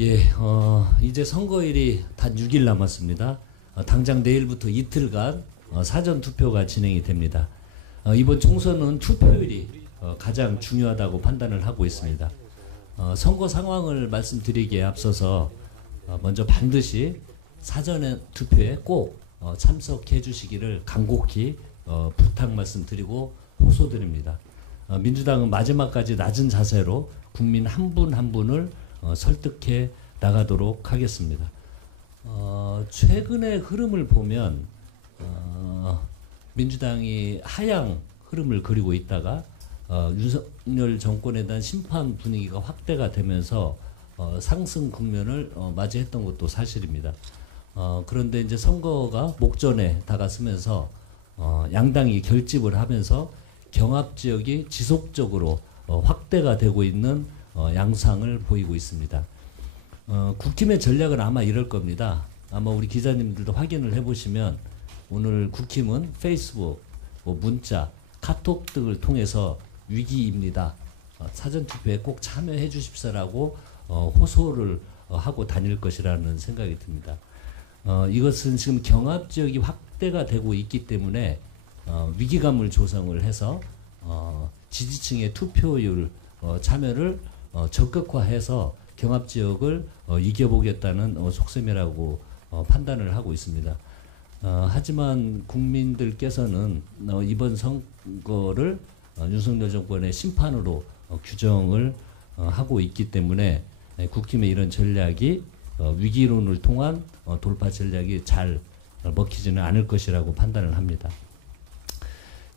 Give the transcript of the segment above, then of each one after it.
예, 이제 선거일이 단 6일 남았습니다. 당장 내일부터 이틀간 사전 투표가 진행이 됩니다. 이번 총선은 투표율이 가장 중요하다고 판단을 하고 있습니다. 선거 상황을 말씀드리기에 앞서서 먼저 반드시 사전 투표에 꼭 참석해 주시기를 간곡히 부탁 말씀드리고 호소드립니다. 민주당은 마지막까지 낮은 자세로 국민 한 분 한 분을 설득해 나가도록 하겠습니다. 최근의 흐름을 보면 민주당이 하향 흐름을 그리고 있다가 윤석열 정권에 대한 심판 분위기가 확대가 되면서 상승 국면을 맞이했던 것도 사실입니다. 그런데 이제 선거가 목전에 다가서면서 양당이 결집을 하면서 경합 지역이 지속적으로 확대가 되고 있는 양상을 보이고 있습니다. 국힘의 전략은 아마 이럴 겁니다. 아마 우리 기자님들도 확인을 해보시면 오늘 국힘은 페이스북, 문자, 카톡 등을 통해서 위기입니다. 사전투표에 꼭 참여해 주십시오라고 호소를 하고 다닐 것이라는 생각이 듭니다. 이것은 지금 경합지역이 확대가 되고 있기 때문에 위기감을 조성을 해서 지지층의 투표율 참여를 적극화해서 경합지역을 이겨보겠다는 속셈이라고 판단을 하고 있습니다. 하지만 국민들께서는 이번 선거를 윤석열 정권의 심판으로 규정을 하고 있기 때문에 국힘의 이런 전략이 위기론을 통한 돌파 전략이 잘 먹히지는 않을 것이라고 판단을 합니다.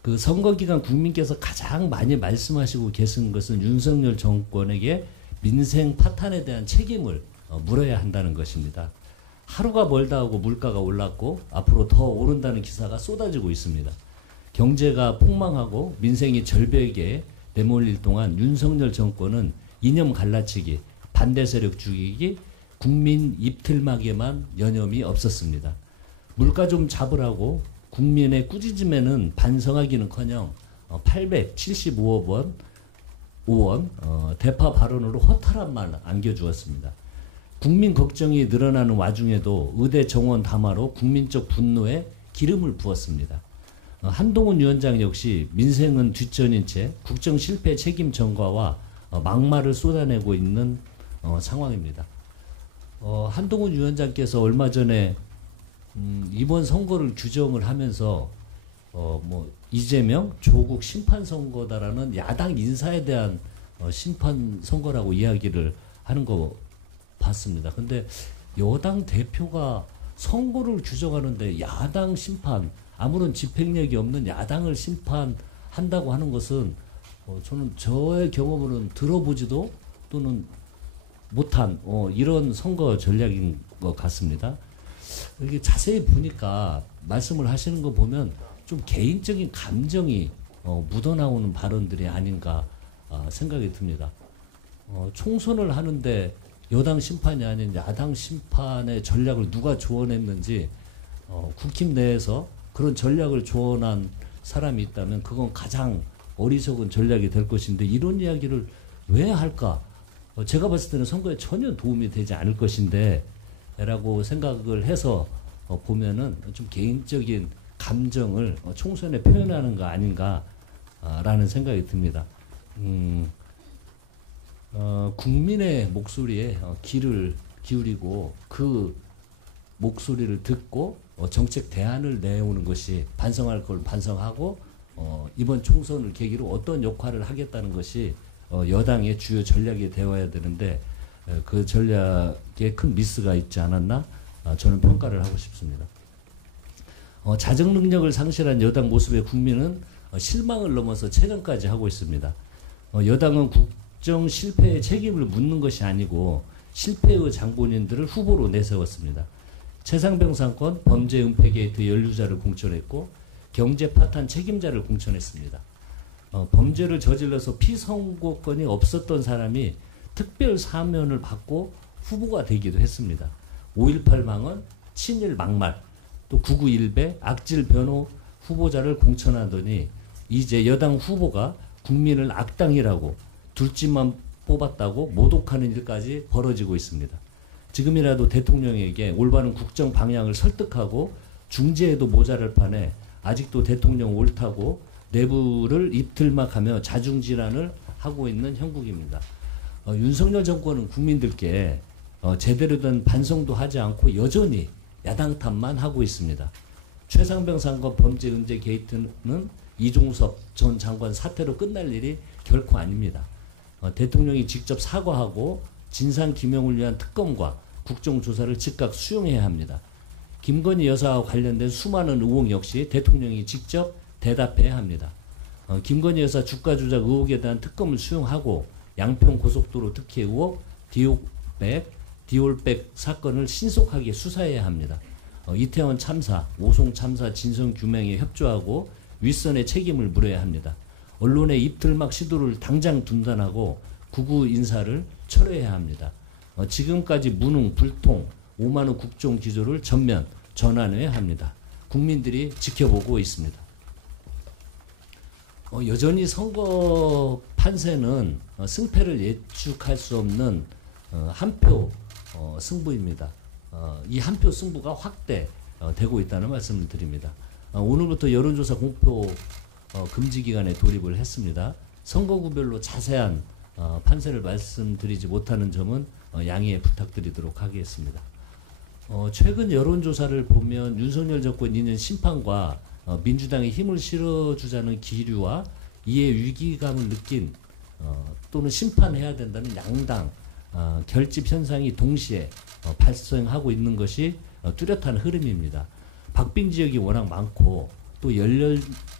그 선거 기간 국민께서 가장 많이 말씀하시고 계신 것은 윤석열 정권에게 민생 파탄에 대한 책임을 물어야 한다는 것입니다. 하루가 멀다 하고 물가가 올랐고 앞으로 더 오른다는 기사가 쏟아지고 있습니다. 경제가 폭망하고 민생이 절벽에 내몰릴 동안 윤석열 정권은 이념 갈라치기, 반대 세력 죽이기, 국민 입틀막에만 여념이 없었습니다. 물가 좀 잡으라고 국민의 꾸짖음에는 반성하기는커녕 875억 원 대파 발언으로 허탈한 말 안겨주었습니다. 국민 걱정이 늘어나는 와중에도 의대 정원 담화로 국민적 분노에 기름을 부었습니다. 한동훈 위원장 역시 민생은 뒷전인 채 국정 실패 책임 전가와 막말을 쏟아내고 있는 상황입니다. 한동훈 위원장께서 얼마 전에 이번 선거를 규정을 하면서 이재명 조국 심판 선거다라는 야당 인사에 대한 심판 선거라고 이야기를 하는 거 봤습니다. 근데 여당 대표가 선거를 규정하는데 야당 심판, 아무런 집행력이 없는 야당을 심판한다고 하는 것은 저는 저의 경험으로는 들어보지도 또는 못한 이런 선거 전략인 것 같습니다. 이게 자세히 보니까 말씀을 하시는 거 보면 좀 개인적인 감정이 묻어나오는 발언들이 아닌가 생각이 듭니다. 총선을 하는데 여당 심판이 아닌 야당 심판의 전략을 누가 조언했는지 국힘 내에서 그런 전략을 조언한 사람이 있다면 그건 가장 어리석은 전략이 될 것인데 이런 이야기를 왜 할까? 제가 봤을 때는 선거에 전혀 도움이 되지 않을 것인데 라고 생각을 해서 보면은 좀 개인적인 감정을 총선에 표현하는 거 아닌가 라는 생각이 듭니다. 국민의 목소리에 귀를 기울이고 그 목소리를 듣고 정책 대안을 내오는 것이 반성할 걸 반성하고 이번 총선을 계기로 어떤 역할을 하겠다는 것이 여당의 주요 전략이 되어야 되는데 그 전략에 큰 미스가 있지 않았나 저는 평가를 하고 싶습니다. 자정 능력을 상실한 여당 모습에 국민은 실망을 넘어서 체념까지 하고 있습니다. 여당은 국정 실패의 책임을 묻는 것이 아니고 실패의 장본인들을 후보로 내세웠습니다. 최상병 사건, 범죄 은폐 게이트 연루자를 공천했고 경제 파탄 책임자를 공천했습니다. 범죄를 저질러서 피선고권이 없었던 사람이 특별 사면을 받고 후보가 되기도 했습니다. 5.18 망언, 친일 막말, 또 991배 악질 변호 후보자를 공천하더니 이제 여당 후보가 국민을 악당이라고 둘째만 뽑았다고 모독하는 일까지 벌어지고 있습니다. 지금이라도 대통령에게 올바른 국정 방향을 설득하고 중재에도 모자랄 판에 아직도 대통령 옳다고 내부를 입틀막하며 자중질환을 하고 있는 형국입니다. 윤석열 정권은 국민들께 제대로 된 반성도 하지 않고 여전히 야당 탓만 하고 있습니다. 최상병 사건 범죄 은제 게이트는 이종석 전 장관 사태로 끝날 일이 결코 아닙니다. 대통령이 직접 사과하고 진상규명을 위한 특검과 국정조사를 즉각 수용해야 합니다. 김건희 여사와 관련된 수많은 의혹 역시 대통령이 직접 대답해야 합니다. 김건희 여사 주가 조작 의혹에 대한 특검을 수용하고 양평 고속도로 특혜 의혹, 디올백 사건을 신속하게 수사해야 합니다. 이태원 참사, 오송 참사 진상 규명에 협조하고 윗선의 책임을 물어야 합니다. 언론의 입틀막 시도를 당장 중단하고 구구 인사를 철회해야 합니다. 지금까지 무능, 불통, 오만의 국정 기조를 전면 전환해야 합니다. 국민들이 지켜보고 있습니다. 여전히 선거 판세는 승패를 예측할 수 없는 한 표 승부입니다. 이 한 표 승부가 확대되고 있다는 말씀을 드립니다. 오늘부터 여론조사 공표 금지 기간에 돌입을 했습니다. 선거구별로 자세한 판세를 말씀드리지 못하는 점은 양해 부탁드리도록 하겠습니다. 최근 여론조사를 보면 윤석열 정권 2년 심판과 민주당에 힘을 실어주자는 기류와 이에 위기감을 느낀 또는 심판해야 된다는 양당 결집 현상이 동시에 발생하고 있는 것이 뚜렷한 흐름입니다. 박빙 지역이 워낙 많고 또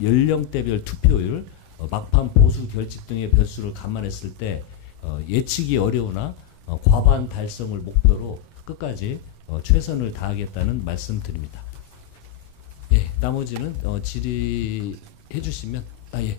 연령대별 투표율, 막판 보수 결집 등의 변수를 감안했을 때 예측이 어려우나 과반 달성을 목표로 끝까지 최선을 다하겠다는 말씀드립니다. 예, 나머지는 질의해 주시면 예.